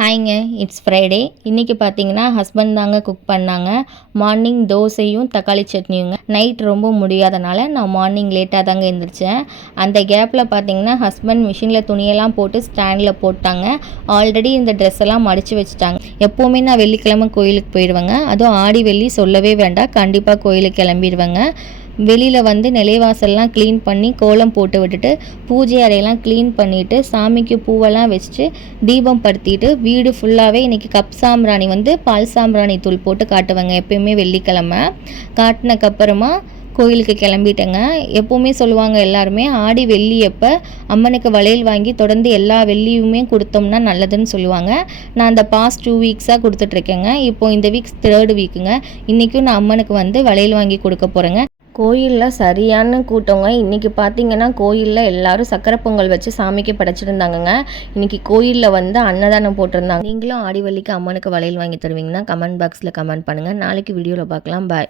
ஹாய்ங்க, it's Friday. இன்றைக்கி பார்த்தீங்கன்னா husband தாங்க குக் பண்ணாங்க. மார்னிங் தோசையும் தக்காளி சட்னியுங்க. நைட் ரொம்ப முடியாதனால நான் மார்னிங் லேட்டாக தாங்க எழுந்திரிச்சேன். அந்த கேப்பில் பார்த்தீங்கன்னா ஹஸ்பண்ட் மிஷினில் துணியெல்லாம் போட்டு ஸ்டாண்டில் போட்டாங்க. ஆல்ரெடி இந்த ட்ரெஸ் எல்லாம் மடித்து வச்சுட்டாங்க. எப்போவுமே நான் வெள்ளிக்கிழமை கோயிலுக்கு போயிடுவேங்க. அதுவும் ஆடி வெள்ளி சொல்லவே வேண்டாம், கண்டிப்பாக கோயிலுக்கு கிளம்பிடுவேங்க. வெளியில் நிலைவாசல்லாம் க்ளீன் பண்ணி கோலம் போட்டு விட்டுட்டு பூஜை அறையெல்லாம் க்ளீன் பண்ணிவிட்டு சாமிக்கு பூவெல்லாம் வச்சுட்டு தீபம் படுத்திட்டு வீடு ஃபுல்லாகவே இன்றைக்கி கப் சாம்பிராணி பால் சாம்பிராணி தூள் போட்டு காட்டுவேங்க. எப்பயுமே வெள்ளிக்கிழமை காட்டினக்கப்புறமா கோயிலுக்கு கிளம்பிட்டேங்க. எப்போவுமே சொல்லுவாங்க எல்லாருமே, ஆடி வெள்ளி அப்போ அம்மனுக்கு வளையல் வாங்கி தொடர்ந்து எல்லா வெள்ளியுமே கொடுத்தோம்னா நல்லதுன்னு சொல்லுவாங்க. நான் அந்த பாஸ்ட் 2 வீக்ஸாக கொடுத்துட்ருக்கேங்க. இப்போது இந்த வீக்ஸ் 3rd வீக்குங்க. இன்றைக்கும் நான் அம்மனுக்கு வளையல் வாங்கி கொடுக்க போகிறேங்க. கோயிலில் சரியான கூட்டங்க. இன்றைக்கி பார்த்தீங்கன்னா கோயிலில் எல்லோரும் சக்கரை பொங்கல் வச்சு சாமிக்கு படைச்சிருந்தாங்கங்க. இன்றைக்கி கோயிலில் அன்னதானம் போட்டிருந்தாங்க. நீங்களும் ஆடி வெள்ளிக்கு அம்மனுக்கு வளையல் வாங்கி தருவீங்கன்னா கமெண்ட் பாக்ஸில் கமெண்ட் பண்ணுங்கள். நாளைக்கு வீடியோவில் பார்க்கலாம். பாய்.